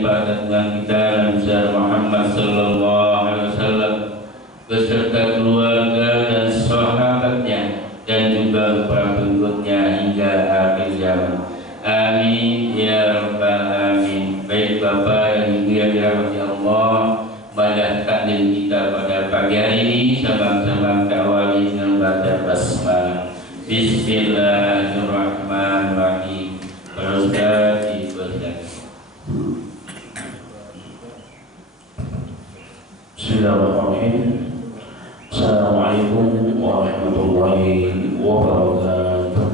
kepada Tuhan kita Nabi Muhammad sallallahu alaihi wasallam beserta keluarga dan sahabatnya dan juga para pengikutnya hingga akhir zaman. Amin ya rabbal alamin. Baik Bapak dan Ibu yang dirahmati Allah, pada taklim kita pada pagi hari ini sama-sama awali dengan baca basmalah. Bismillahirrahmanirrahim. Ustaz dipersilakan. Bismillahirrahmanirrahim. Assalamualaikum warahmatullahi wabarakatuh.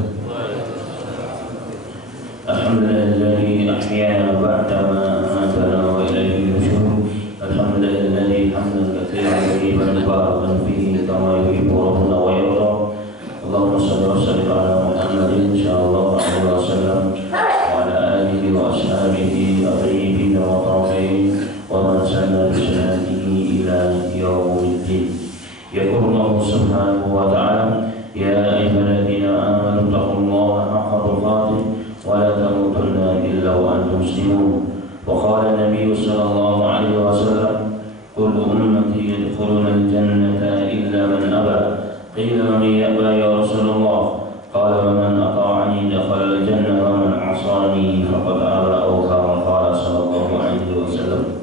Alhamdulillahilladzi ahyana ba'dama amatana wa ilaihi nusyur. Alhamdulillahilladzi hamdan katsiran tayyiban mubarakan fihi kama yuhibbu rabbuna wa yarda. Allahumma shalli wa sallim ala Muhammadin sallallahu alaihi wasallam wa ala alihi wa ashabihi at-tayyibin wa tabi'in wa man sanna bi sunnatihi ila yaumiddin. Yaqulu Allah subhanahu wa ta'ala, ya ayyuhalladzina amanu taqullaha haqqa tuqatih wa la tamutunna illa wa antum muslimun. Wa qala an-nabiy sallallahu alaihi wasallam, kullu ummati yadkhuluna al-jannata illa man aba. Qila man yaba ya Rasulullah? Qala man ata'ani dakhala al-jannah wa man 'asani faqad aba, aw kama qala sallallahu alaihi wasallam.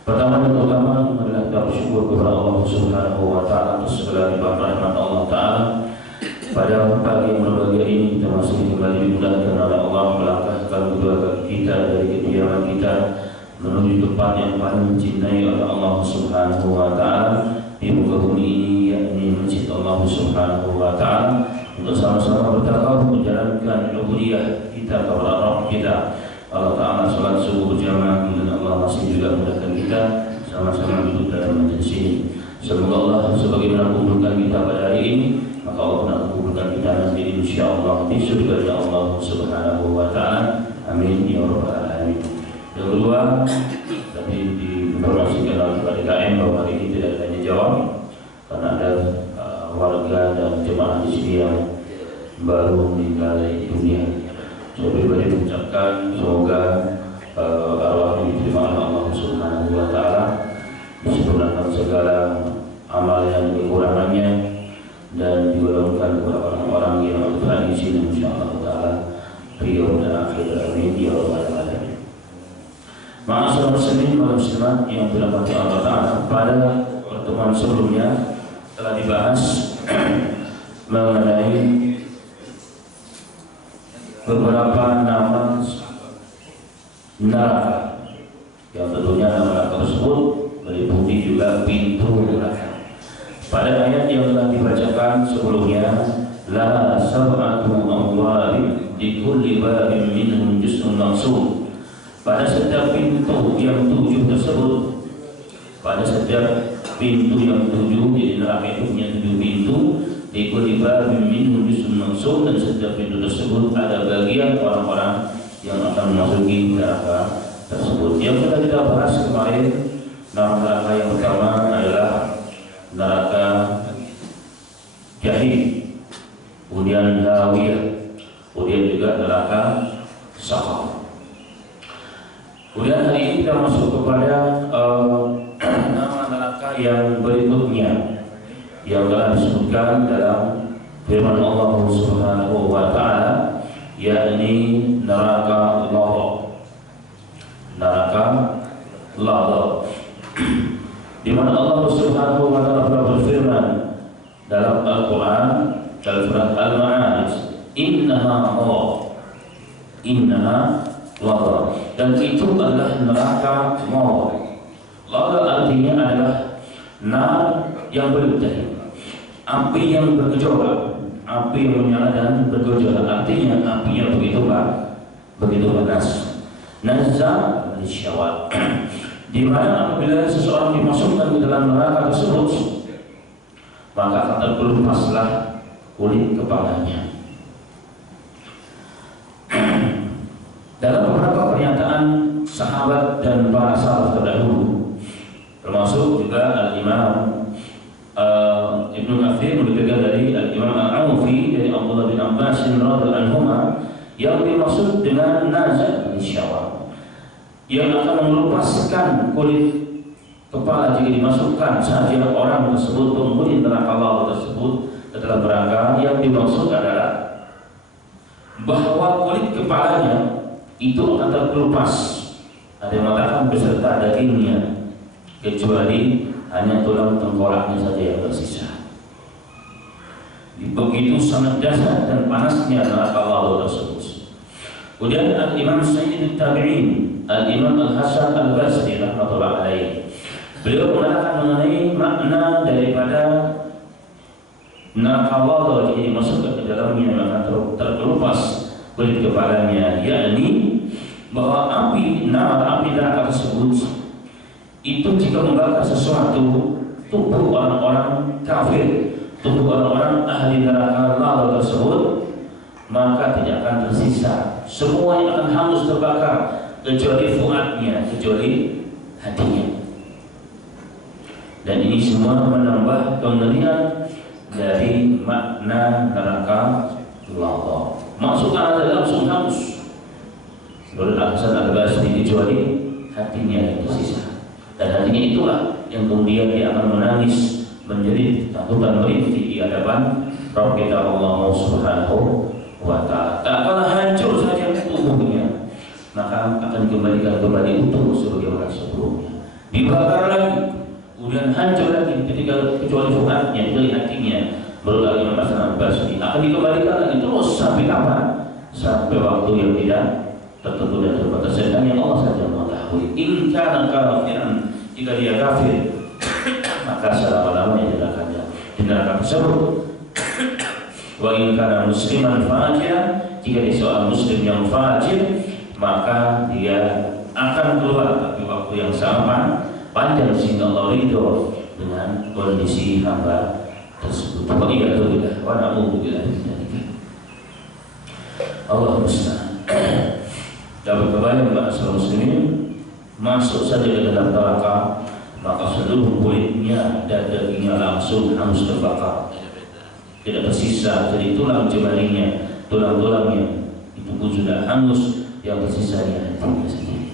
Pertama dan utama adalah kita bersyukur kepada Allah Subhanahu wa taala atas segala nikmat rahmat Allah taala. Pada pagi yang berbahagia ini kita masih kembali dimudahkan oleh Allah melangkahkan kedua kaki kita dari kediaman kita menuju tempat yang paling dicintai oleh Allah Subhanahu wa taala di muka bumi ini, yakni Masjid Allah Subhanahu wa taala, untuk sama-sama bertakwa menjalankan ubudiyah kita kepada Rabb kita Allah Ta'ala. Salat subuh berjamaah dan Allah masih juga mudahkan kita sama-sama duduk dalam majelis ini. Semoga Allah sebagaimana kumpulkan kita pada hari ini, maka Allah pun akan kumpulkan kita nanti insyaallah di surga Allah Subhanahu wa taala. Amin ya rabbal alamin. Yang kedua, tadi diinformasikan oleh KDKM bahwa hari ini tidak ada tanya jawab karena ada warga dan jemaah di sini yang baru meninggal dunia. Saya pribadi mengucapkan semoga arwah diterima oleh Allah Subhanahu wa taala, disempurnakan segala amal yang kekurangannya dan digolongkan kepada orang-orang yang berada di sini insyaallah taala beliau dan akhir amin ya rabbal alamin. Ma'asyiral muslimin wal muslimat yang dirahmati Allah taala, pada pertemuan sebelumnya telah dibahas mengenai beberapa nama neraka yang tentunya nama neraka tersebut meliputi juga pintu neraka. Pada ayat yang telah dibacakan sebelumnya, la sab'atu abwabin di kulli babin minhum juz'un maqsum. Pada setiap pintu yang 7 tersebut, pada setiap pintu yang 7, jadi neraka itu punya 7 pintu. Di kulli babin minhum juz'un maqsum, dan setiap pintu tersebut ada bagian orang-orang yang akan memasuki neraka tersebut. Yang sudah kita bahas kemarin, nama neraka yang pertama adalah neraka Jahim, kemudian Hawiyah, kemudian juga neraka Saqar. Kemudian hari ini kita masuk kepada nama neraka yang berikutnya yang telah disebutkan dalam firman Allah Subhanahu wa taala, yakni neraka Lahab. Neraka Lahab, di mana Allah Subhanahu wa taala telah berfirman dalam Al-Qur'an dalam surat Al-Ma'arij, innaha Lahab, dan itu adalah neraka Lahab. Lahab artinya adalah nar yang bergejolak, api yang bergejolak, api yang menyala dan bergejolak. Artinya apinya begitu panas. Nazza syawal, di mana apabila seseorang dimasukkan ke dalam neraka tersebut, maka akan terkelupaslah kulit kepalanya. Dalam beberapa pernyataan sahabat dan para salaf terdahulu, termasuk juga Al-Imam Ibnu Katsir menukilkan dari Al-Imam Al-Aufi dari Abdullah bin Abbas radhiyallahu anhuma, yang dimaksud dengan nazar syawal yang akan melupaskan kulit kepala jika dimasukkan saja orang tersebut penghuni neraka Allah tersebut dalam neraka. Yang dimaksud adalah bahwa kulit kepalanya itu akan terkelupas, ada yang mengatakan beserta dagingnya, kecuali hanya tulang tengkoraknya saja yang tersisa. Begitu sangat dahsyat dan panasnya neraka Allah tersebut. Kemudian Al-Imam Sayyid Tabi'in, Al-Imam Al-Hasan Al-Basri rahmatullah alaih, beliau mengatakan mengenai makna daripada neraka Allah jika dimasukkan ke dalamnya maka terkelupas kulit kepalanya, yakni bahwa api neraka tersebut itu jika membakar sesuatu tubuh orang-orang kafir, tubuh orang-orang ahli neraka Allah tersebut, maka tidak akan tersisa, semuanya akan hangus terbakar kecuali fuadnya, kecuali hatinya. Dan ini semua menambah pengerian dari makna neraka Allah. Masukkan adalah langsung hangus. Menurut Al-Hasan Al-Basri, kecuali hatinya yang tersisa. Dan hatinya itulah yang kemudian dia akan menangis, menjerit, takutan merintih di hadapan Rabb kita Allah Subhanahu wa ta'ala. Tak kalah hancur saja tubuhnya, maka akan dikembalikan kembali utuh sebagaimana sebelumnya. Dibakar lagi, kemudian hancur lagi ketika kecuali fuadnya, kecuali hatinya. Menurut Imam Hasan Al-Basri akan dikembalikan lagi terus sampai kapan? Sampai waktu yang tidak tertentu dan terbatas, dan yang Allah saja mengetahui. In kana kafiran, jika dia kafir maka selama-lamanya di neraka tersebut. Wa in kana musliman fajiran, jika dia seorang muslim yang fajir maka dia akan keluar tapi waktu yang sama panjang sehingga Allah ridho dengan kondisi hamba tersebut. Waliyadzubillah wa na'udzubillah min dzalik. Allah musta'an. Dapat kebayang bangsa muslimin masuk saja ke dalam neraka, maka seluruh kulitnya dan dagingnya langsung hangus terbakar, tidak tersisa. Jadi tulang jemarinya, tulang-tulangnya itu pun sudah hangus, yang tersisa hanya hatinya sendiri.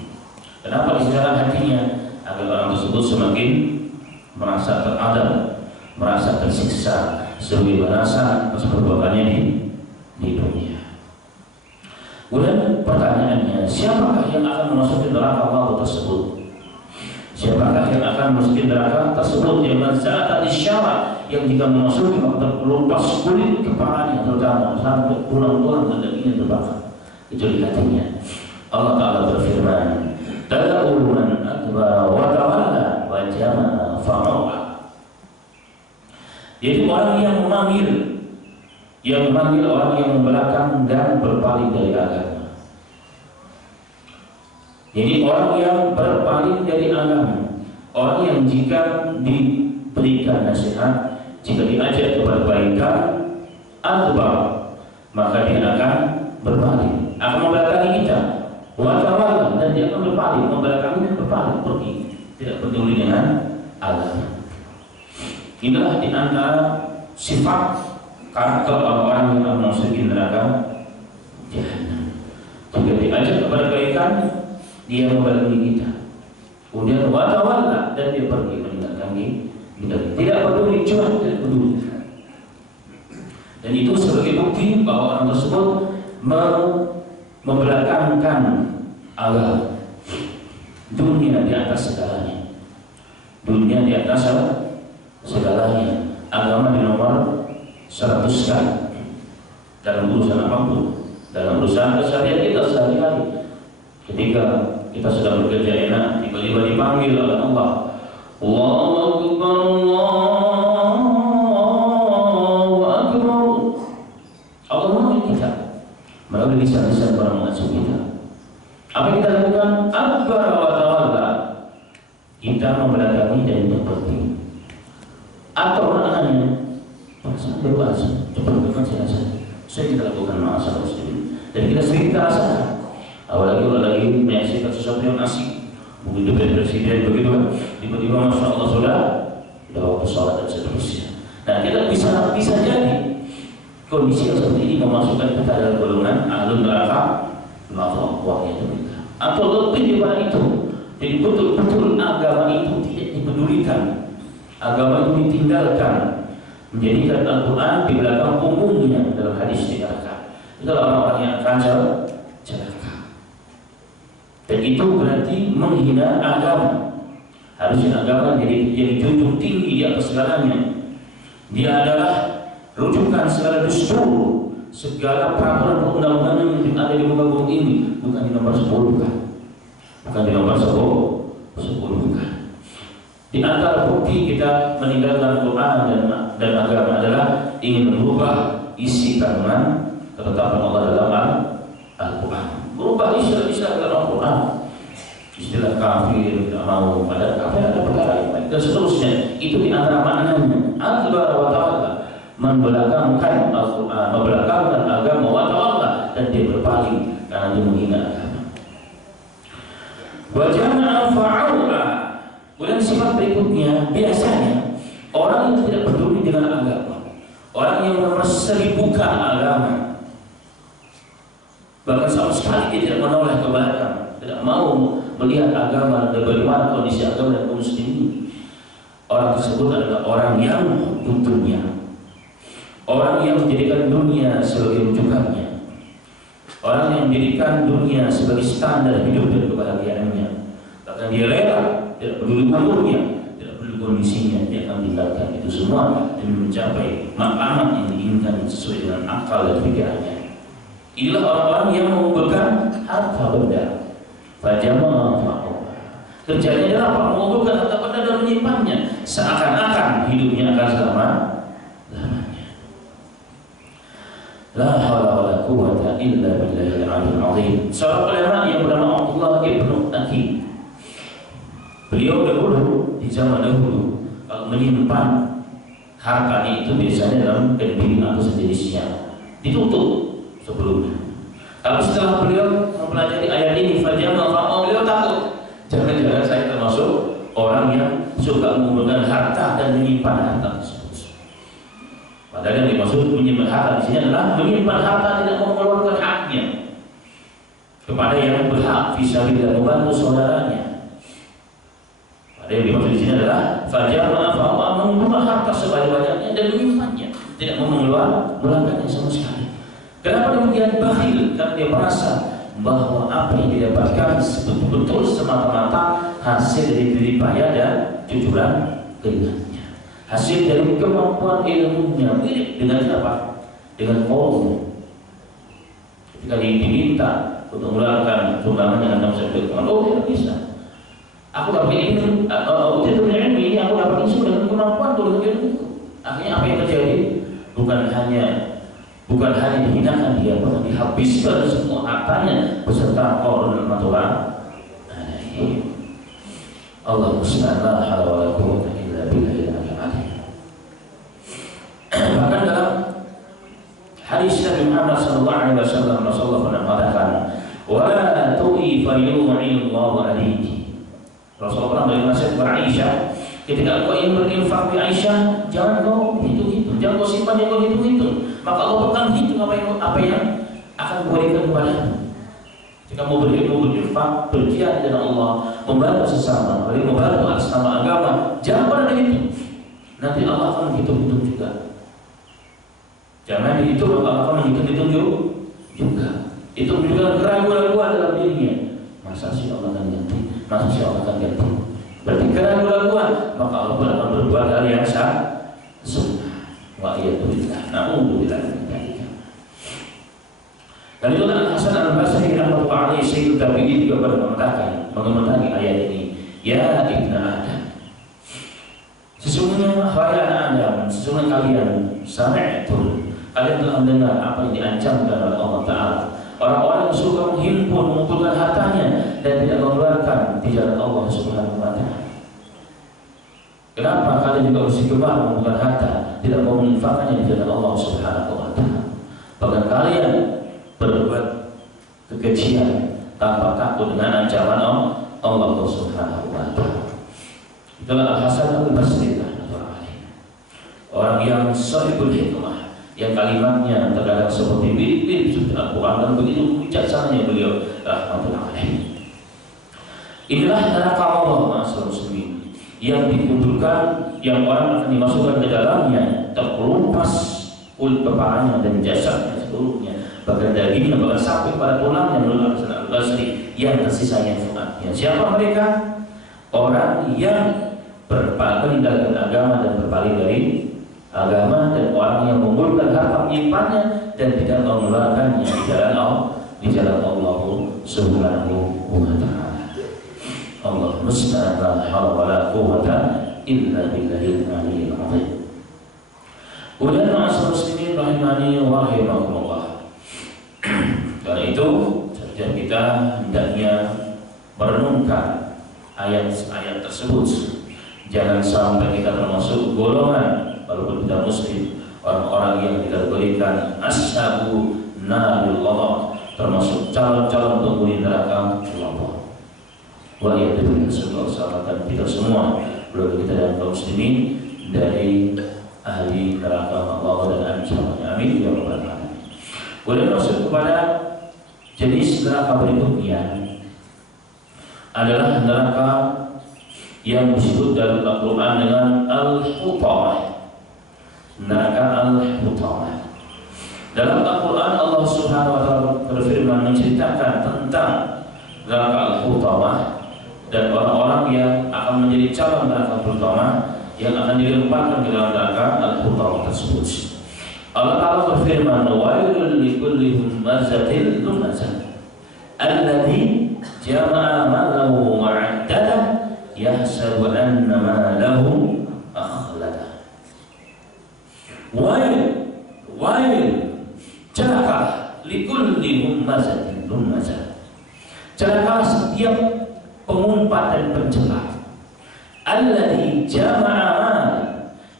Kenapa disisakan hatinya? Agar orang tersebut semakin merasa teradab, merasa tersiksa sebagaimana atas perbuatannya di dunia. Kemudian pertanyaannya, siapakah yang akan memasuki neraka Allah tersebut? Siapakah yang akan memasuki neraka tersebut? Yang saat isyarat, yang jika memasuki maka terkelupas kulit kepalanya terutama sampai tulang-tulang dan dagingnya terbakar, kecuali hatinya. Allah Ta'ala berfirman, "Tad'u man adbara wa tawalla wa jama'a fa'awa." Jadi orang yang memanggil orang yang membelakang dan berpaling dari agama. Jadi orang yang berpaling dari agama, orang yang jika diberikan nasihat, jika diajak kepada kebaikan, adbar, maka dia akan berpaling, akan membelakangi kita. Watawalla, dan dia akan berpaling, membelakangi dan berpaling, pergi, tidak peduli dengan agama. Inilah di antara sifat karakter orang-orang yang akan memasuki neraka jahanam. Jika diajak kepada kebaikan, dia membelakangi kita. Kemudian watawalla, dan dia pergi meninggalkan kita. Tidak peduli, cuma tidak peduli. Dan itu sebagai bukti bahwa orang tersebut membelakangkan agama. Dunia di atas segalanya. Dunia di atas segalanya. Agama di nomor 100 kali dalam urusan apapun, dalam urusan keseharian kita sehari-hari. Ketika kita sedang bekerja enak, tiba-tiba dipanggil oleh Allah, Allahu Akbar, Allahu Akbar. Allah memanggil kita melalui lisan-lisan para mengasuh kita. Apa yang kita lakukan? Akbar wa tawalla, kita membelakangi dan berhenti. Atau maknanya perasaan bebas, cepat saya kita lakukan masalah muslim, dan kita sering kita rasakan. Apalagi kalau lagi menyaksikan sesuatu yang asik, mungkin debat presiden begitu kan, tiba-tiba masya Allah sudah waktu sholat dan seterusnya. Nah, kita bisa jadi kondisi yang seperti ini memasukkan kita dalam golongan ahlul neraka. Wah ya, atau lebih daripada itu. Jadi betul-betul agama itu tidak dipedulikan, agama itu ditinggalkan, menjadikan Al-Quran di belakang punggungnya. Dalam hadis dikatakan itulah orang-orang yang akan celaka. Dan itu berarti menghina agama. Harusnya agama jadi dijunjung tinggi di atas segalanya. Dia adalah rujukan segala dustur, segala peraturan perundang-undangan yang ada di muka bumi ini. Bukan di nomor 10, bukan di nomor 10, bukan. Di antara bukti kita meninggalkan Quran dan agama adalah ingin merubah isi kandungan ketetapan Allah dalam Al-Quran. Merubah istilah dalam Al-Quran. Istilah kafir tidak mau, pada kafir ada perkara yang baik dan seterusnya. Itu di antara maknanya Allah wa ta'ala membelakangkan Al-Quran, membelakangkan agama wa ta'ala, dan dia berpaling karena dia menghina agama. Wa jama'a fa'aula. Kemudian sifat berikutnya, biasanya orang yang tidak peduli dengan agama, orang yang memperseribukan agama, bahkan sama sekali dia tidak menoleh ke belakang, tidak mau melihat agama dan bagaimana kondisi agama dan kaum muslimin. Orang tersebut adalah orang yang dunia, orang yang menjadikan dunia sebagai rujukannya, orang yang menjadikan dunia sebagai standar hidup dan kebahagiaannya. Bahkan dia rela, tidak peduli umurnya, tidak peduli kondisinya, dia akan tinggalkan itu semua demi mencapai maqamat yang diinginkan sesuai dengan akal dan pikirannya. Inilah orang-orang yang mengumpulkan harta benda. Fajama'a fa'aula. Kerjanya adalah apa? Mengumpulkan harta benda dan menyimpannya, seakan-akan hidupnya akan selama-lamanya. La haula wala quwwata illa billahil aliyyil azim. Seorang ulama yang bernama Abdullah ibnu Aqil, beliau dahulu di zaman dahulu kalau menyimpan hartanya itu biasanya dalam piring atau sejenisnya, ditutup sebelumnya. Kalau setelah beliau mempelajari ayat ini, fajama'a fa'aula, beliau takut jangan-jangan saya termasuk orang yang suka mengumpulkan harta dan menyimpan harta tersebut. Padahal yang dimaksud menyimpan harta di sini adalah menyimpan harta tidak mengeluarkan haknya kepada yang berhak, fisabilillah, membantu saudaranya. Padahal yang dimaksud di sini adalah fajama'a fa'aula, mengumpulkan harta sebanyak-banyaknya dan menyimpannya, tidak mau mengeluarkannya sama sekali. Kenapa demikian? Bakhil, karena dia merasa bahwa apa yang didapatkan betul-betul semata-mata hasil dari jerih payah dan cucuran keringatnya, hasil dari kemampuan ilmunya. Mirip dengan siapa? Dengan kaum. Ketika diminta untuk mengeluarkan sumbangan yang akan saya berikan, oh tidak bisa. Aku dapat ini, ini aku dapat ini dengan kemampuan dengan ilmu. Akhirnya apa yang terjadi? Bukan hanya dihinakan dia, bahkan dihabiskan semua hartanya beserta korun dan maturan. Allah musta'an, la haula wala quwwata illa billahil aliyyil azim. Bahkan dalam hadis Nabi Muhammad sallallahu alaihi wasallam, Rasulullah pernah mengatakan, "Wa la tu'i fa yu'illahu alayki." Rasulullah pernah bernasihat kepada Aisyah, ketika kau ingin berinfak di Aisyah, jangan kau hitung-hitung, jangan kau simpan, jangan kau hitung-hitung. Maka Allah akan hitung apa yang akan kuberikan kepadamu. Jika mau berinfak, berjihad dengan Allah, membantu sesama, membantu atas nama agama, jangan pernah dihitung. Nanti Allah akan menghitung-hitung juga. Jangan dihitung, maka Allah akan menghitung-hitung juga. Itu menunjukkan keraguan-keraguan dalam dirinya. Masa sih Allah akan ganti? Masa sih Allah akan ganti? Berarti keraguan-keraguan, maka Allah akan berbuat hal yang sempurna. Wa iyadulillah, na'udzubillah min dzalik. Dan itu Al-Hasan Al-Basri rahmatullahi alaihi sayyid tabi'in juga pernah mengatakan, mengomentari ayat ini, ya ibnu Adam, sesungguhnya wahai anak Adam, sesungguhnya kalian sami'tum, kalian telah mendengar apa yang diancamkan oleh Allah Ta'ala. Orang-orang yang suka menghimpun, mengumpulkan hartanya dan tidak mengeluarkan di jalan Allah Subhanahu wa Ta'ala. Kenapa kalian juga mesti gemar mengumpulkan harta, tidak mau menginfakkannya di jalan Allah Subhanahu wa Ta'ala? Bahkan kalian berbuat kekejian tanpa takut dengan ancaman Allah Subhanahu wa Ta'ala. Itulah Al-Hasan Al-Basri, orang yang sahibul hikmah, yang kalimatnya terkadang seperti mirip-mirip sudah Al-Quran, dan begitu bijaksananya beliau rahmatullahi alaihi. Inilah neraka Allah ma'asyiral muslimin, yang dikumpulkan, yang orang akan dimasukkan ke dalamnya, terkelupas kulit kepalanya dan jasadnya seluruhnya, bahkan dagingnya, bahkan sampai pada tulangnya, menurut Hasan Al-Basri, yang tersisa yang fuatnya. Siapa mereka? Orang yang berpaling dari agama dan berpaling dari agama, dan orang yang mengumpulkan harta menyimpannya dan tidak mengeluarkannya di jalan Allah Subhanahu wa ta'ala. Allah musta'an, la haula wala quwwata illa billahil aliyyil azim. Kemudian ma'asyiral muslimin rahimani wa rahimakumullah. Karena itu setiap kita hendaknya merenungkan ayat-ayat tersebut. Jangan sampai kita termasuk golongan, walaupun kita muslim, orang-orang yang dikategorikan ashabu narullah, termasuk calon-calon penghuni neraka Allah. Wa ya'udzubillah, semoga selamatkan kita semua, keluarga kita dan kaum muslimin dari ahli neraka Allah dan ancamannya. Amin ya rabbal alamin. Boleh masuk kepada jenis neraka berikutnya adalah neraka yang disebut dalam Al-Quran dengan Al-Hutamah. Neraka Al-Hutamah. Dalam Al-Quran Allah Subhanahu wa ta'ala berfirman menceritakan tentang neraka Al-Hutamah dan orang-orang yang akan menjadi calon neraka Al-Hutamah yang akan dilemparkan ke dalam neraka Al-Hutamah tersebut. Allah Ta'ala berfirman, wailul likulli humazatil lumazah alladzi jama'a malahu wa 'addadah yahsabu anna malahu akhlada. Wail, celaka likulli humazatin lumazah, celaka setiap pengumpat dan pencela, alladzi jama'a mal,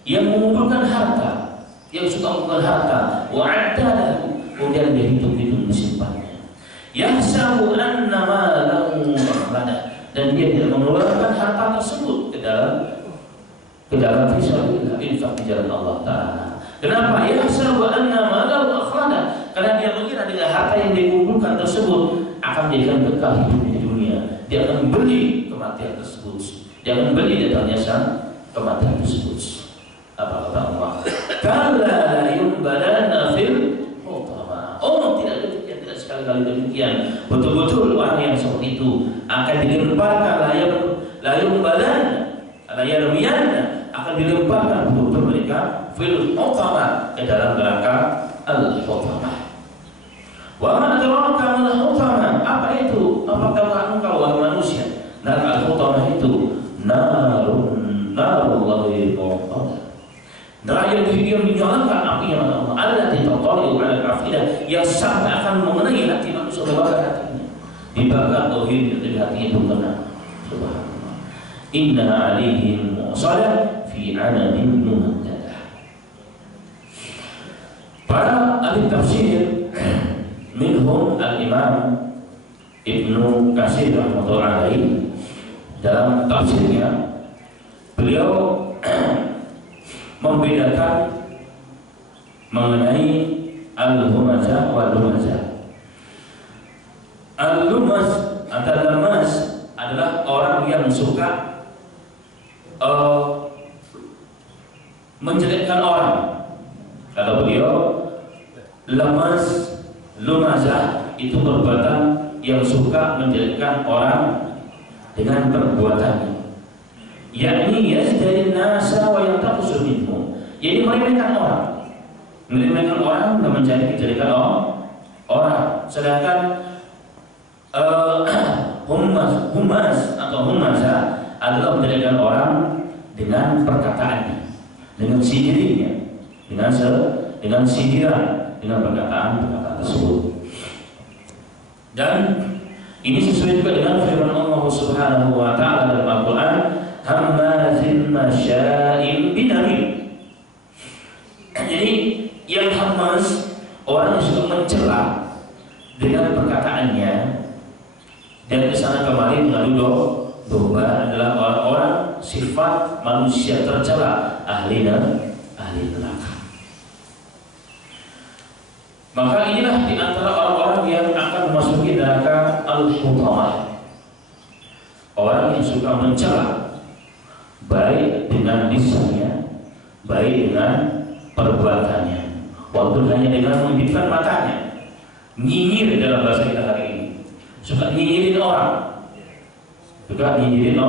yang mengumpulkan harta, yang suka mengumpulkan harta, wa 'addadah, kemudian dia hitung-hitung menyimpannya, yahsabu anna malahu akhlada, dan dia tidak mengeluarkan harta tersebut ke dalam fisabilillah, infak di jalan Allah Ta'ala. Kenapa? Yahsabu anna malahu akhlada, karena dia mengira dengan harta yang dikumpulkan tersebut akan menjadikan kekal hidup di dunia. Dia akan membeli kematian tersebut, dia akan membeli datangnya kematian tersebut. Apa kata Allah? Kalla la yumbalanna fil hutamah. Oh, tidak sekali-kali demikian. Betul-betul orang yang seperti itu akan dilemparkan akan dilemparkan betul-betul mereka fil hutamah, ke dalam neraka Al-Hutamah. Wa ma adraka mal hutamah, apa itu? Apa tahu engkau wahai manusia? Neraka Al-Hutamah itu narullahi muqaddar. Neraka yang dinyalakan apinya oleh Allah, allati tatali'u 'ala al-afidah, yang sampai akan mengenai hati manusia, membakar hatinya, dibakar tauhid di hati itu kena. Subhanallah. Inna 'alaihim mu'salah fi 'anadin mumaddadah. Para ahli tafsir, minhum al-Imam Ibnu Katsir rahimahullah alaihi, dalam tafsirnya beliau membedakan mengenai al-humazah wal lumazah. Al-lumaz atau lemas adalah orang yang suka menjelekkan orang. Kalau beliau lemas, lumazah itu perbuatan yang suka menjelekkan orang dengan perbuatannya, yakni yazdari nasa wa yantaqsu minhum, jadi meremehkan orang dan mencari kejelekan orang. Sedangkan humas atau humazah adalah menjelekkan orang dengan perkataannya, dengan sindirannya, dengan sindiran, dengan perkataan tersebut. Dan ini sesuai juga dengan firman Allah Subhanahu wa ta'ala dalam Al-Quran, hammazin masya'in binamim. Jadi yang hammaz, orang yang suka mencela dengan perkataannya dan kesana kemari mengadu domba, adalah orang-orang sifat manusia tercela, ahli neraka. Maka inilah di antara orang-orang yang akan memasuki neraka Al-Hutamah. orang yang suka mencela, baik dengan lisannya, baik dengan perbuatannya, walaupun hanya dengan membibirkan matanya. Nyinyir dalam bahasa kita hari ini, suka nyinyirin orang, juga nyinyirin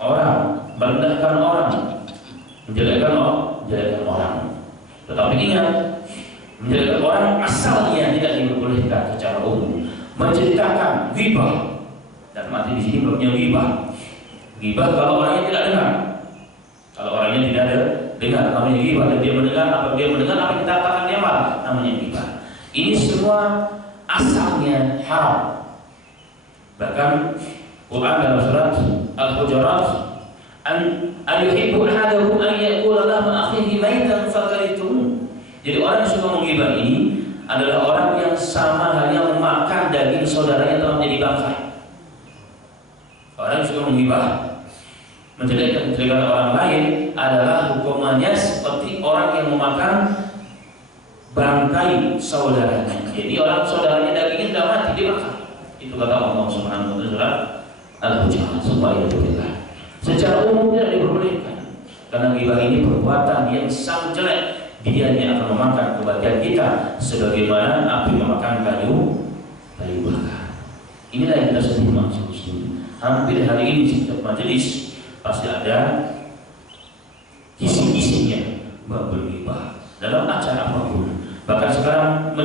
orang, merendahkan orang, menjelekkan orang. Tetapi ingat, menjelekkan orang asalnya tidak diperbolehkan secara umum. Menceritakan ghibah, dan mati di sini babnya ghibah. Ghibah kalau orangnya tidak dengar, kalau orangnya tidak ada dengar, namanya ghibah. Dan dia mendengar apa yang kita katakan dia marah, namanya ghibah. Ini semua asalnya haram. Bahkan Quran dalam surat Al-Hujurat, an yuhibbu ahadukum an ya'kula lahma akhihi maitan fakarihtum. Jadi orang yang suka menggibah ini adalah orang yang sama halnya memakan daging saudaranya telah menjadi bangkai. Orang yang suka menggibah, menjelekkan orang lain adalah hukumannya seperti orang yang memakan bangkai saudaranya. Jadi orang saudaranya dagingnya sudah mati, dia makan. Itu kata Allah Subhanahu wa taala Al-Hujurat subhanahu. Secara umum tidak diperbolehkan, karena ghibah ini perbuatan yang sangat jelek. Dia yang akan memakan kebahagiaan kita sebagaimana api memakan kayu bakar. Inilah yang kita sebut maksud. Hampir hari ini setiap majelis pasti ada kisi-kisinya berghibah dalam acara apapun. Bahkan sekarang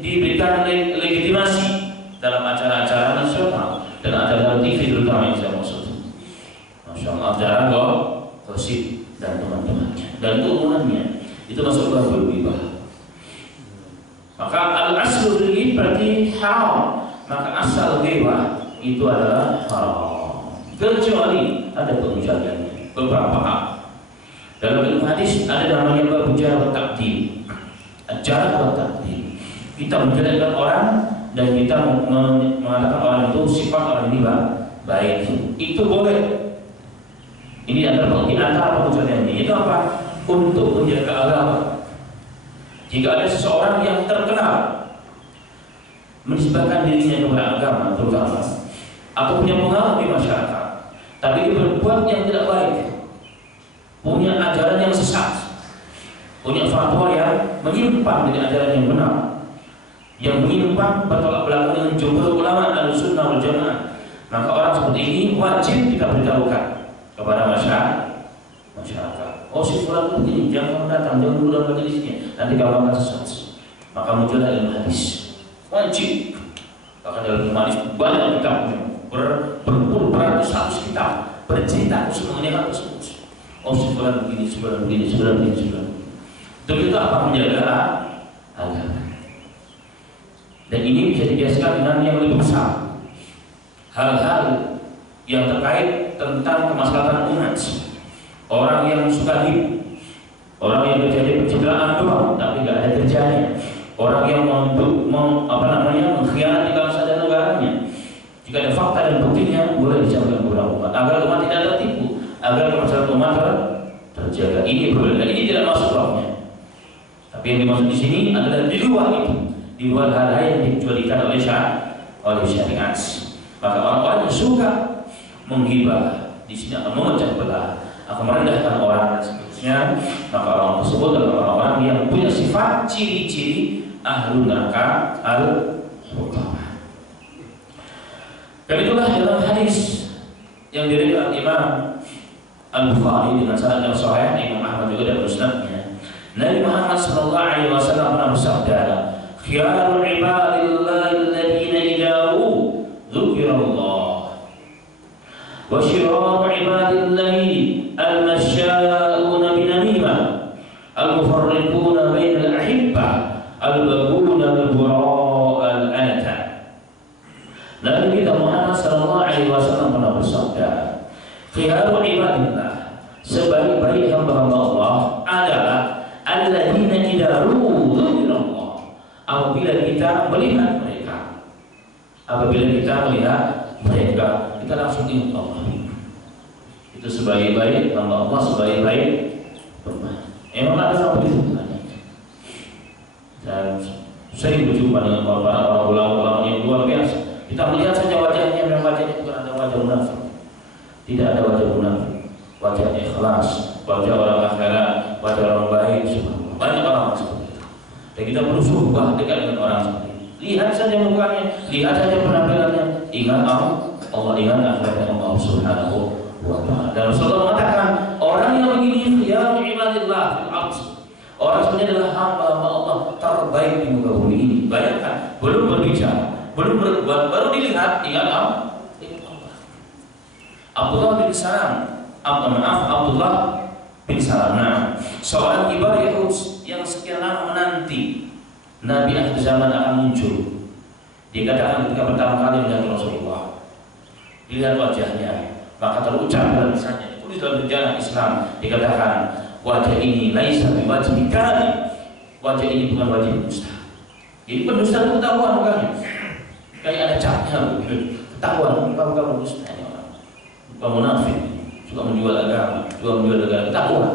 diberikan legitimasi dalam acara-acara nasional dan acara TV terutama yang saya maksud. Masya Allah, acara gosip dan teman-temannya dan turunannya itu masuk ke berghibah. Maka al-aslu ini berarti haram. Maka asal ghibah itu adalah haram, kecuali ada pengecualiannya beberapa hal. Dalam ilmu hadis ada namanya bab jarh ta'dil. Jarh ta'dil, kita menjelekkan orang dan kita mengatakan orang itu sifat orang ini baik, itu boleh. Ini adalah di antara pengecualiannya. Itu apa? Untuk menjaga agama. Jika ada seseorang yang terkenal menisbahkan dirinya kepada agama terutama, atau punya pengaruh di masyarakat, tapi dia berbuat yang tidak baik, punya ajaran yang sesat, punya fatwa yang menyimpang dari ajaran yang benar, yang menyimpang bertolak belakang dengan jumhur ulama Ahlussunnah wal Jamaah, maka orang seperti ini wajib kita beritahukan kepada masyarakat. Oh, si fulan begini, jangan datang, jangan dulu dalam majelisnya, nanti kamu akan sesat. Maka muncullah ilmu hadis, wajib. Bahkan dalam ilmu hadis banyak kitabnya, beratus kitab bercerita khusus mengenai hal tersebut. Oh, si fulan begini, si fulan begini, si fulan begini, si fulan. Demi itu apa? Menjaga agama. Dan ini bisa dibiasakan dengan yang lebih besar, hal-hal yang terkait tentang kemaslahatan umat. Orang yang suka hib, orang yang terjadi pencitraan doang tapi nggak ada kerjanya, orang yang mengkhianati bangsa dan negaranya. Jika ada fakta dan buktinya boleh disampaikan kepada umat agar umat tidak tertipu, agar kemaslahatan umat terjaga. Ini berbeda. Ini tidak masuk babnya. Tapi yang dimaksud di sini adalah di luar itu, di luar hal-hal yang dikecualikan oleh syariat. Maka orang-orang yang suka menghibah di sini akan memecah belah, akan merendahkan orang dan seterusnya. Maka orang tersebut adalah orang-orang yang punya sifat ciri-ciri ahlun neraka al-hutama. Dan itulah dalam hadis yang diriwayatkan Imam Al-Bukhari dengan sanad yang sahih, Imam Ahmad juga dalam musnadnya. Nabi Muhammad sallallahu alaihi wasallam pernah bersabda, "Khiyarul ibadillahi alladziina idza dzukirallah wa syirarul ibadillahi al-masyaa'una binamimah al-mufarriquna bainal ahibbah al-baguna bil-bura'a al-anata." Nabi kita Muhammad sallallahu alaihi wasallam pernah bersabda, "Khiyarul ibadillah, sebaik-baik hamba-hamba Allah adalah alladzina idza dzukirallah." Apabila kita melihat mereka, kita langsung ingat Allah. Itu sebaik-baik hamba Allah, sebaik-baik teman. Emang ada seperti itu banyak. Dan sering berjumpa dengan para ulama-ulama yang luar biasa. Kita melihat saja wajahnya, memang wajahnya bukan ada munafik. Tidak ada wajah munafik. Wajah ikhlas, wajah orang akhirat, wajah orang baik. Subhanallah. Banyak orang seperti itu. Dan kita perlu suhbah dekat dengan orang seperti itu. Lihat saja mukanya, lihat saja penampilannya. Ingat Allah, ingat akhirat Allah Subhanahu wa ta'ala. Dan Rasulullah mengatakan, orang yang begini khiyaru ibadillah fil ardh. Orang sebenarnya adalah hamba Allah terbaik di muka bumi ini. Bayangkan, belum berbicara, belum berbuat, baru dilihat, ingat Allah. Abdullah bin Salam, Abdullah bin Salam, seorang kibar Yahud yang sekian lama menanti Nabi akhir zaman akan muncul. Dikatakan ketika pertama kali melihat Rasulullah, dilihat wajahnya, maka terucap dalam lisannya, ditulis dalam sejarah Islam, dikatakan wajah ini laisa biwajhi kadzib. Wajah ini bukan wajah pendusta. Jadi pendusta itu ketahuan mukanya. Kayak ada capnya begitu. Ketahuan kamu dusta ini orang. Bukan munafik, suka menjual agama, juga menjual negara, ketahuan.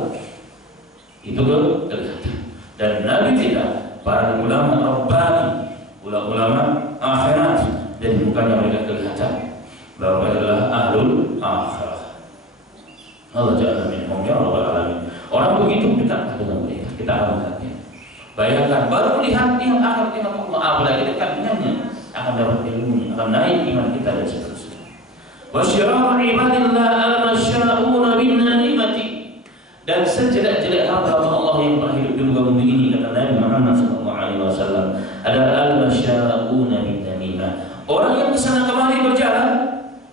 Itu kelihatan. Dan Nabi tidak, para ulama rabbani, ulama akhirat, dan bukannya mereka kelihatan bahwa mereka adalah ahlul akhirah. Allah jalla minhum ya rabbal alamin. Orang begitu dekat dengan mereka, kita akan melihatnya. Bayangkan baru melihat akan lihat Allah, apalagi dekat dengannya, akan dapat ilmu, akan naik iman kita dan seterusnya. Wasyara'a ibadillah al-masya'una bin nanimati. Dan sejelek-jelek hamba Allah yang pernah hidup di muka bumi ini, kata Nabi Muhammad SAW, adalah al-masya'una bin nanimah. Orang yang kesana kemari berjalan,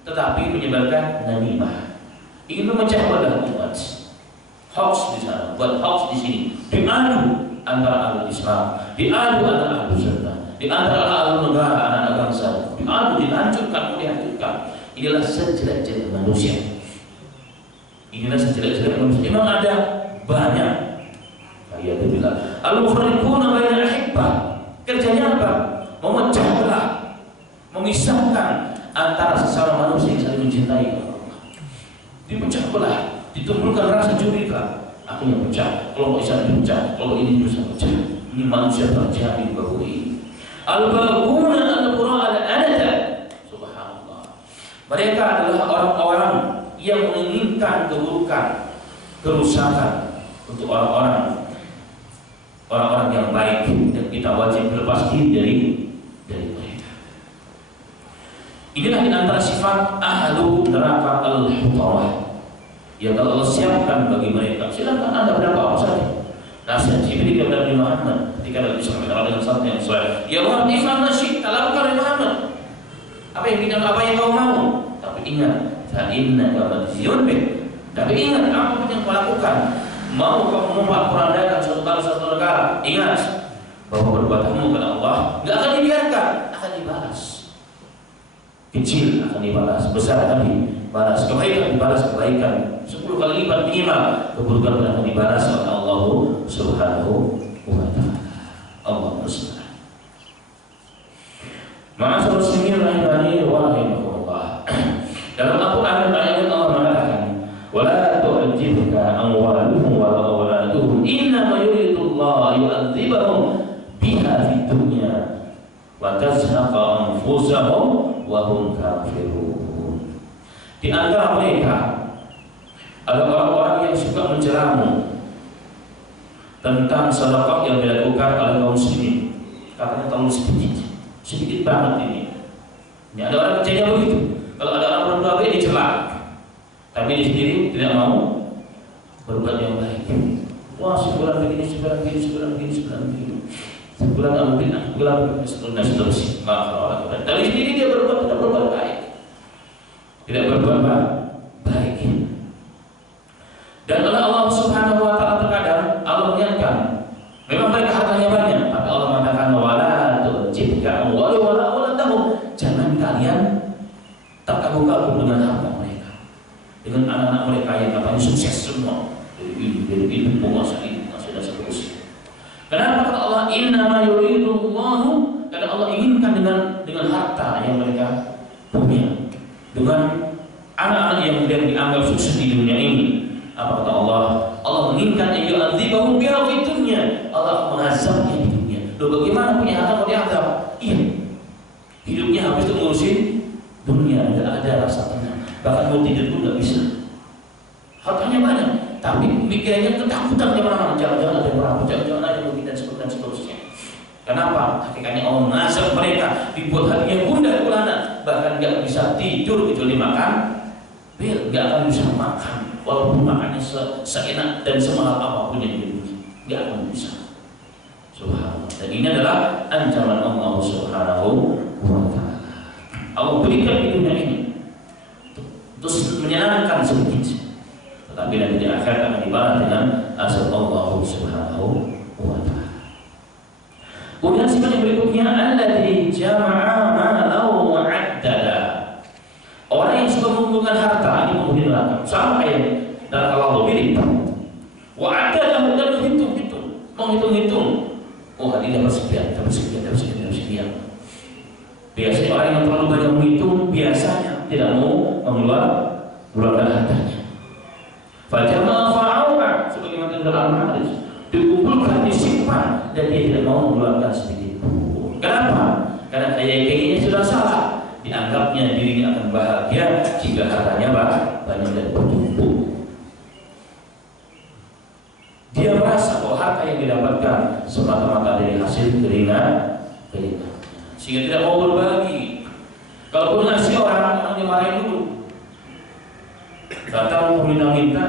tetapi menyebarkan nanimah, ingin memecah belah umat. Hoax di sana, buat hoax di sini, diadu antara ahli Islam, diadu antara ahli sunnah, di antara ahli negara, anak bangsa, diadu, dihancurkan, dihancurkan. Inilah sejelek-jelek manusia. Inilah sejelek-jelek manusia. Memang ada banyak. Ayat itu bilang, al-mufarriquna baina ahibbah. Kerjanya apa? Memecah belah, memisahkan antara sesama manusia yang saling mencintai. Dipecah belah, ditimbulkan rasa curiga, akhirnya pecah. Kelompok Islam dipecah, kelompok ini bisa pecah. Ini manusia terjadi di bawah ini. Al-baguna al-qura al-anata. Subhanallah. Mereka adalah orang-orang yang menginginkan keburukan, kerusakan untuk orang-orang yang baik, dan kita wajib berlepas diri dari mereka. Inilah di antara sifat ahlu neraka al-hutawah yang Allah siapkan bagi mereka. Silakan Anda berapa apa saja. Nasihat Jibril kepada Nabi Muhammad ketika Nabi SAW dengan syarat yang sesuai. Ya Muhammad, if'al ma syi'ta, lakukan Muhammad. Apa yang kau mau. Tapi ingat, fa innaka majziyun bih. Tapi ingat, apa yang kau lakukan. Mau kau memporak-porandakan suatu bangsa, suatu negara, ingat bahwa perbuatanmu kepada Allah enggak akan dibiarkan, akan dibalas. Kecil akan dibalas, besar akan dibalas, kebaikan dibalas kebaikan, 10 kali lipat minimal. Keburukan akan dibalas oleh Allah Subhanahu wa ta'ala. Allah bersuara. Ma'asyiral muslimin rahimani wa rahimakumullah. Dalam Al-Qur'an ayat Allah mengatakan, "Wala tu'jibka amwaluhum wa auladuhum, innama yuridullahu yu'adzibahum biha fid dunya wa tazhaqa anfusahum wa hum kafirun." Di antara mereka ada orang-orang yang suka mencelamu tentang sedekah yang dilakukan oleh kaum muslimin. Katanya terlalu sedikit banget ini. Ini ada orang percaya begitu. Kalau ada orang berbuat baik dicela, tapi dia sendiri tidak mau berbuat yang baik. Wah, sebulan begini, sebulan begini, sebulan begini, sebulan begini. Sebulan alhamdulillah, sebulan seterusnya. Maaf, tapi sendiri dia tidak berbuat baik. Tidak berbuat baik. Dan oleh Allah Subhanahu wa ta'ala terkadang Allah mengingatkan, memang mereka hartanya banyak, tapi Allah mengatakan wala tu'jibka amwaluhum wala auladuhum. Jangan kalian terkagum-kagum dengan harta mereka, dengan anak-anak mereka yang katanya sukses semua, dari ini penguasa ini, dan seterusnya. Kenapa kata Allah innama yuridullahu? Karena Allah inginkan dengan harta yang mereka punya, dengan anak-anak yang dianggap sukses di dunia ini. Apa kata Allah? Allah menginginkan yu'adzibahum biha fid dunya. Allah mengazabnya di dunia. Loh, bagaimana punya harta kalau diazab? Iya. Hidupnya habis untuk ngurusin dunia, hidupnya nggak ada rasa tenang, bahkan mau tidur pun nggak bisa. Hartanya banyak, tapi pikirannya ketakutan kemana-mana, jangan-jangan ada yang merampok, jangan-jangan ada yang dan seterusnya. Kenapa? Hakikatnya Allah mengazab mereka, dibuat hatinya gundah gulana, bahkan nggak bisa tidur kecuali makan pil, nggak akan bisa makan, walaupun makannya seenak dan semahal apapun yang dimiliki, nggak akan bisa. Subhanallah. Dan ini adalah ancaman Allah Subhanahu wa Ta'ala. Allah berikan di dunia ini terus menyenangkan sedikit, tetapi nanti di akhirat akan dibalas dengan azab Allah Subhanahu wa Ta'ala. Kemudian sifat yang berikutnya, alladzi jama'a malahu wa 'addada. Orang yang suka mengumpulkan harta, ini penghuni neraka. Sama kayak dalam kalau mirip. Wa 'addada, dan menghitung-hitung. Oh, hari ini dapat sekian. Biasanya orang yang terlalu banyak menghitung biasanya tidak mau mengeluarkan hartanya. Fajama fa'au'a, sebagaimana dalam hadis, dikumpulkan, disimpan, dan dia tidak mau mengeluarkan sedikit pun. Kenapa? Karena kayaknya sudah salah. Dianggapnya dirinya akan bahagia jika hartanya banyak dan bertumpuk. Dia merasa bahwa harta yang didapatkan semata-mata dari hasil keringat, sehingga tidak mau berbagi. Kalaupun ngasih orang dimarahin dulu. Datang meminta-minta,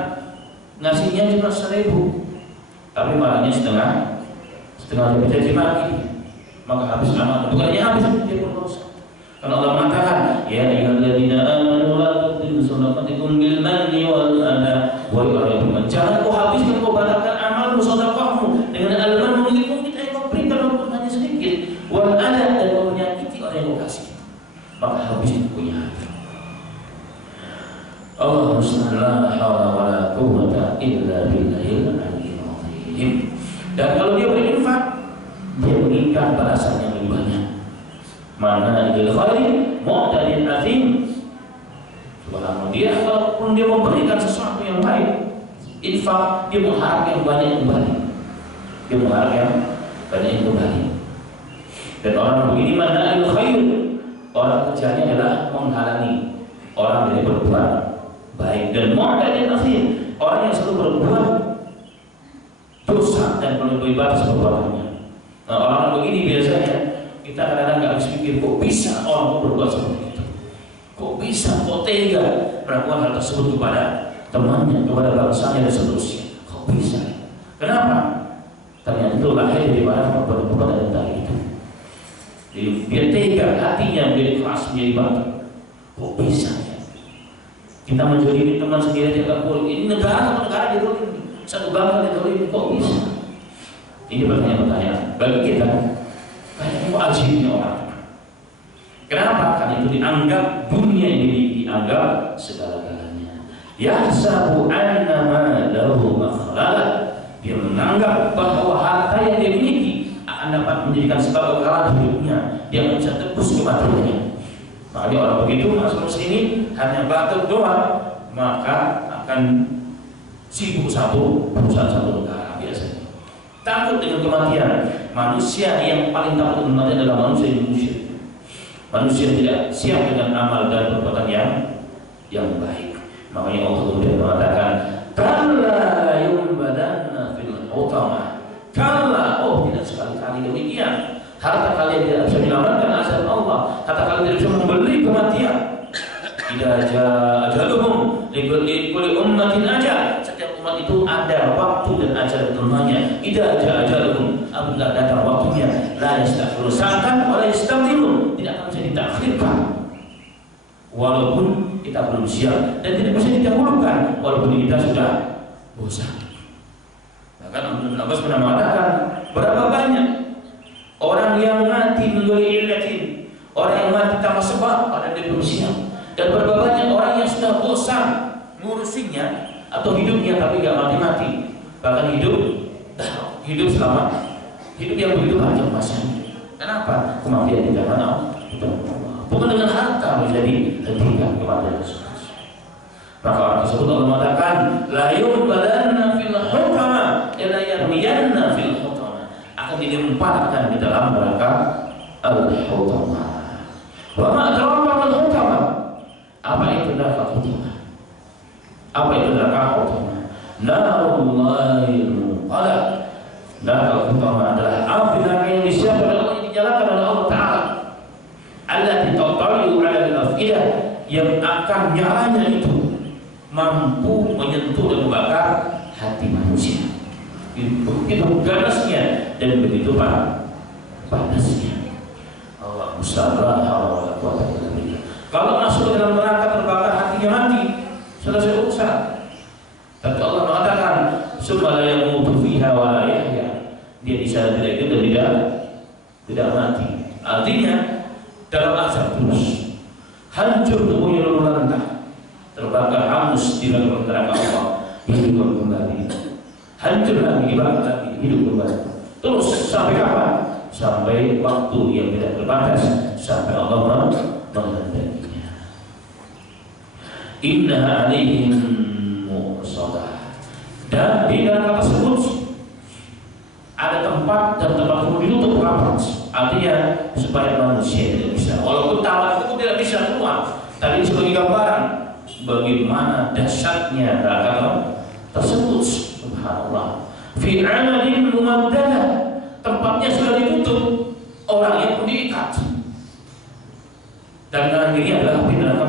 ngasihnya cuma 1.000, tapi marahnya setengah dia caci maki, maka habis amanah. Bukannya habis, dia berdosa. Karena Allah mengatakan, ya ayyuhalladzina amanu la tubtilu shadaqatikum bil manni wal adha. Wahai orang yang beriman, jangan kau habiskan, kau batalkan amalmu, sedekahmu dengan al-man, kita yang kau berikan walaupun hanya sedikit, wal adha, dan kau menyakiti orang yang kau kasih, maka habis itu punya hati. Allahumma shalli ala hawla wa la quwwata illa billahil aliyyil azim. Dan kalau dia berinfak, dia menginginkan balasan yang lebih banyak. Mana idul khairi mu'tadin azim. Subhanallah, dia kalaupun dia memberikan sesuatu yang baik, infak, dia mengharap yang banyak kembali. Dia mengharap yang banyak kembali. Dan orang begini, mana idul khairi, orang kerjanya adalah menghalangi orang dari berbuat baik. Dan mu'tadin azim, orang yang selalu berbuat dosa dan melampaui batas perbuatannya. Nah, orang begini biasanya kita kadang-kadang nggak habis pikir, kok bisa orang berbuat seperti itu, kok bisa, kok tega melakukan hal tersebut kepada temannya, kepada bangsanya dan seterusnya, kok bisa? Kenapa? Ternyata itu lahir dari mana perbuatan tadi itu. Jadi dia tega, hatinya menjadi keras, menjadi batu. Kok bisa ya? Kita menjadi teman sendiri tidak boleh. Ini negara didolimi, satu bangsa didolimi, kok bisa? Ini pertanyaan-pertanyaan bagi kita. Banyak wajibnya orang. Kenapa? Karena itu dianggap dunia ini dianggap segala-galanya. Yahsabu annama lahu makhlala. Dia menganggap bahwa harta yang dia miliki akan dapat menjadikan sebab kekalahan hidupnya. Dia bisa tebus kematiannya. Makanya orang begitu masuk sini hanya batuk doang, maka akan sibuk satu perusahaan satu negara biasanya. Takut dengan kematian. Manusia yang paling takut dengan kematian adalah manusia yang musyrik. Manusia yang tidak siap dengan amal dan perbuatan yang baik. Makanya Allah kemudian mengatakan, kalla yumbadanna fil hutama. Kalla, oh tidak sekali-kali demikian. Harta kalian tidak bisa menyelamatkan azab Allah. Harta kalian tidak bisa membeli kematian. Idza jaa ajaluhum likulli ummatin ajal. Setiap umat itu ada waktu dan ajal tentunya. Idza jaa ajaluhum, apabila datang waktunya, la yastakhirun sa'atan wa la yastaqdimun, tidak akan bisa ditakhirkan. Walaupun kita belum siap dan tidak bisa didahulukan, walaupun kita sudah bosan. Bahkan Ibnu Abbas pernah mengatakan, berapa banyak orang yang mati menggoli illatin, orang yang mati tanpa sebab, ada dia belum siap. Dan berapa banyak orang yang sudah bosan ngurusinya atau hidupnya tapi gak mati-mati, bahkan hidup selama hidup yang begitu panjang masanya. Kenapa? Kematian di tangan Allah. Bukan dengan harta menjadi hentikan kematian tersebut. Maka orang tersebut Allah mengatakan, la yumbadanna fil hutama ila yarmiyanna fil hutama, akan dilemparkan di dalam neraka al-hutama. Wa ma adraka mal hutama, Narullahil muqadah. Neraka utama adalah api neraka yang disiapkan oleh Allah, dinyalakan oleh Allah Ta'ala. Allati tatali'u 'ala al-afidah, yang akan nyalanya itu mampu menyentuh dan membakar hati manusia. Begitu ganasnya dan begitu panasnya. Allah musalla wa quwwata illa billah. Kalau masuk ke dalam neraka terbakar hatinya mati, selesai urusan. Tapi Allah mengatakan summa la yamutu fiha wa la yahya. Dia di sana tidak hidup dan tidak mati. Artinya dalam azab terus, hancur tubuhnya lantah, terbakar hangus di dalam neraka Allah, hidup kembali, hancur lagi, dibakar lagi, hidup kembali. Terus sampai kapan? Sampai waktu yang tidak terbatas, sampai Allah menghendakinya. Inna alaihim muqsadah. Dan di neraka tersebut ada tempat, dan tempat tersebut ditutup rapat. Artinya supaya manusia tidak bisa, walaupun tamat itu tidak bisa keluar. Tadi sebagai gambaran bagaimana dahsyatnya neraka tersebut. Subhanallah. Fi 'amalin mumaddadah, tempatnya sudah ditutup, orangnya pun diikat. Dan akhirnya adalah api neraka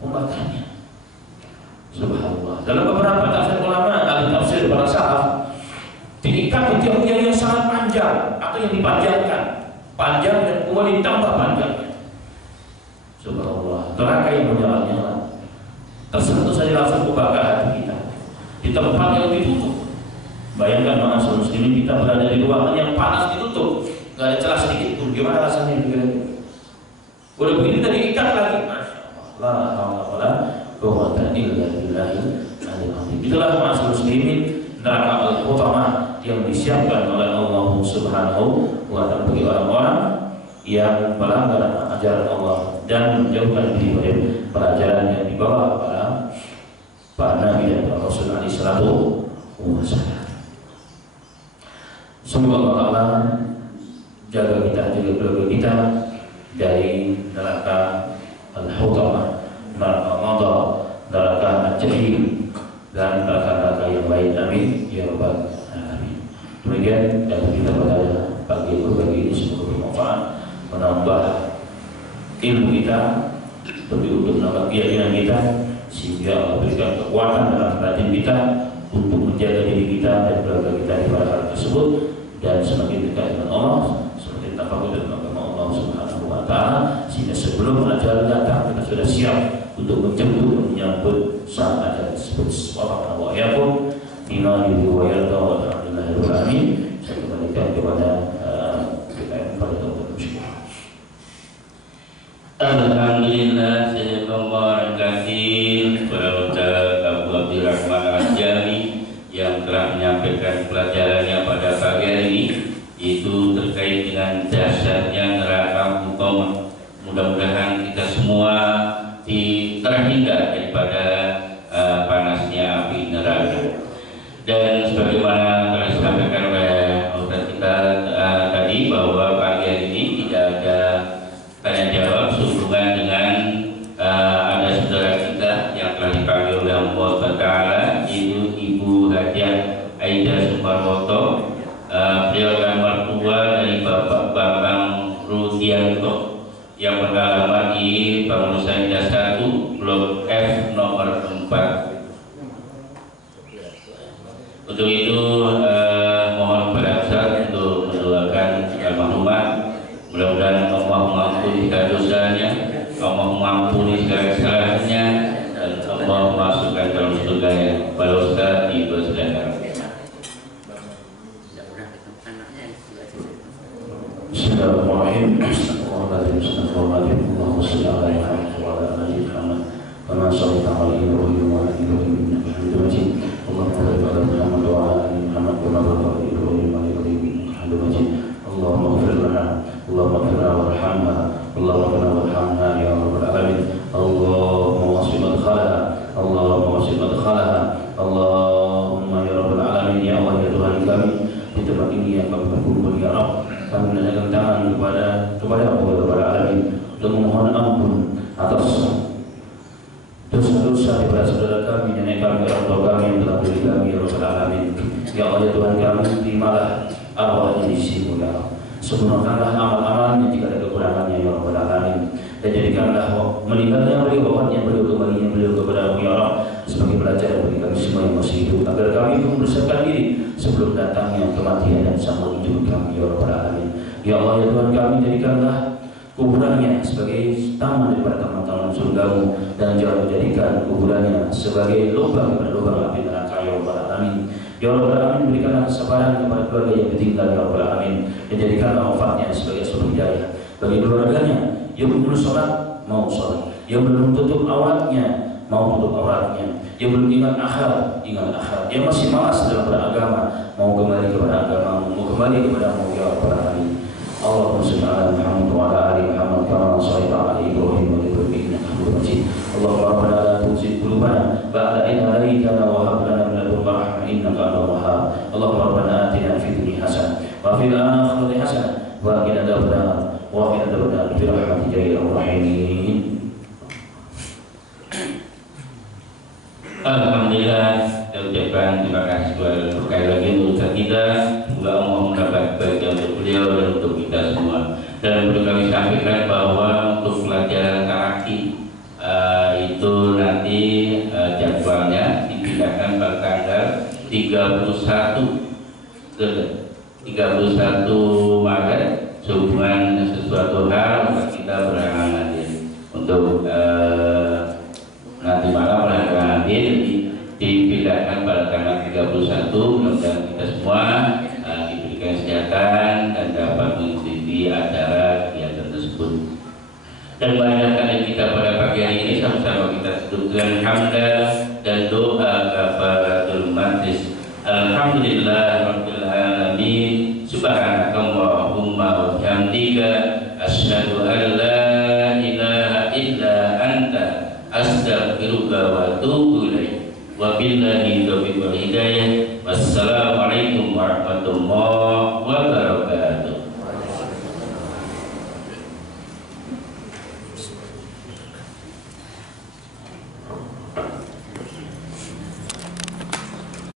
membakarnya. Subhanallah. Dalam beberapa tafsir ulama, ahli tafsir para salaf, diikat di tiang-tiang yang sangat panjang atau yang dipanjangkan, panjang dan kemudian ditambah panjangnya. Subhanallah. Neraka yang menyala-nyala tersentuh saja langsung membakar hati kita di tempat yang ditutup. Bayangkan ma'asyiral muslimin, kita berada di ruangan yang panas ditutup, nggak ada celah sedikit pun. Gimana rasanya itu? Udah begini tadi ikat lagi, masya Allah, la haula wala quwwata illa billahil aliyil azim. Itulah ma'asyiral muslimin, neraka al-hutamah yang disiapkan oleh Allah Subhanahu wa ta'ala bagi orang-orang yang melanggar ajaran Allah dan menjauhkan diri dari pelajaran yang dibawa para nabi dan para rasul alaihi salatu wassalam. Semoga Allah Ta'ala jaga kita, jaga keluarga kita dari neraka al-hutamah, neraka madha, neraka al-jahim, dan neraka-neraka yang lain. Amin ya rabbal alamin. Demikian yang kita pada pagi ini, semoga bermanfaat, menambah ilmu kita, lebih untuk menambah keyakinan kita, sehingga Allah berikan kekuatan dalam batin kita untuk menjaga diri kita dan keluarga kita di pada hal tersebut, dan semakin dekat dengan Allah, semakin tafakkur dengan agama Allah Subhanahu wa ta'ala, sehingga sebelum ajal datang kita sudah siap untuk menjemput, menyambut saat ajal tersebut. Subhanallah ya pun bima yuhibbu wa yarda, walhamdulillahirabbil alamin. Saya kembalikan kepada pada Dr. Musyrik. Alhamdulillah, terima kasih kepada Dr. Abu Abdurrahman Al-Jami yang telah menyampaikan pelajarannya pada pagi hari ini, itu terkait dengan dahsyatnya neraka hutamah. Mudah-mudahan kita semua terhindar daripada panasnya api neraka. Dan sebagaimana telah disampaikan oleh Ustaz kita tadi, bahwa pagi hari ini tidak ada tanya jawab sehubungan dengan ada saudara kita yang telah dipanggil oleh Allah Ta'ala, itu Ibu Hajah Aida Sumarwoto. Beliau adalah mertua dari Bapak Bambang Rudianto yang beralamat di Bangun Saida 1 Blok F nomor 4. Untuk itu mohon pada Ustaz untuk mendoakan almarhumah. Mudah-mudahan Allah mengampuni segala dosanya, Allah mengampuni segala kesalahannya, dan Allah masukkan dalam surganya. Pada Ustaz di Bosdana. Bismillahirrahmanirrahim. Bismillahirrahmanirrahim. Allahumma shalli ala Muhammad wa ala ali Muhammad kama shallaita ala Ibrahim wa ala ali Ibrahim innaka Hamidum Majid. Allahumma barik ala Muhammad wa ala ali Muhammad kama barakta ala Ibrahim wa ala ali Ibrahim innaka Hamidum Majid. Allahumma ighfir lana, Allahumma ighfir lana warhamna, Allahumma ighfir lana warhamna ya rabbal alamin. Allahumma wasi' madkhalaha, Allahumma wasi' madkhalaha, Allahumma ya rabbal alamin. Ya Allah ya Tuhan kami, di tempat ini yang kami berkumpul ya Rabb, kami menanyakan tangan kepada Allah Ta'ala alamin untuk memohon ampun atas dosa-dosa daripada saudara kami, nenek kami, orang tua kami yang telah beri kami, ya Rabbal Alamin. Ya Allah ya Tuhan kami, terimalah arwahnya di sini ya Allah. Sempurnakanlah amal-amalnya jika ada kekurangannya ya Rabbal Alamin. Dan jadikanlah meninggalnya beliau, wafatnya beliau, kembalinya beliau kepada-Mu ya Allah sebagai pelajaran bagi kami semua yang masih hidup, agar kami mempersiapkan diri sebelum datangnya kematian dan sambut hidup kami ya Rabbal Alamin. Ya Allah ya Tuhan kami, jadikanlah kuburannya sebagai taman daripada taman-taman surga-Mu, dan jangan menjadikan kuburannya sebagai lubang daripada lubang api neraka ya Rabbal Alamin. Ya Rabbal Alamin, berikanlah kesabaran kepada keluarga yang ditinggal ya Rabbal Alamin, dan jadikanlah wafatnya sebagai sumber hidayah bagi keluarganya yang belum sholat mau sholat, yang belum tutup auratnya mau tutup auratnya, yang belum ingat akhirat ingat akhirat, yang masih malas dalam beragama mau kembali kepada agama, mau kembali kepada-Mu ya Rabbal Alamin. Allahumma shalli ala Muhammad wa ala ali Muhammad kama shallaita ala Ibrahim wa ala ali innaka Hamidum Majid. Allahumma rabbana la tuzigh qulubana ba'da idh hadaytana wa hab lana min ladunka rahmah innaka antal wahhab. Allahumma rabbana atina fid dunya hasanah wa fil akhirati hasanah wa qina adzabannar wa qina adzabannar bi rahmatika ya arhamar rahimin. Alhamdulillah, kita ucapkan terima kasih sekali lagi untuk kita. Semoga Allah mendapat bagian untuk beliau dan untuk kita semua. Dan perlu kami sampaikan bahwa untuk pelajaran talaki itu nanti jadwalnya dipindahkan pada tanggal 31 Maret sehubungan sesuatu hal kita berhalangan hadir untuk nanti malam berhalangan hadir dipindahkan pada tanggal 31. Mudah-mudahan kita semua diberikan kesehatan dan dapat mengikuti acara kegiatan tersebut. Dan banyakkan kita pada pagi hari ini sama-sama kita sebutkan hamdan dan doa kafaratul majlis. Alhamdulillah rabbil alamin, subhanakallahumma wa bihamdika asyhadu an la ilaha illa anta astaghfiruka wa atubu ilaik. Wabillahi taufiq wal hidayah. Wassalamualaikum warahmatullahi wabarakatuh.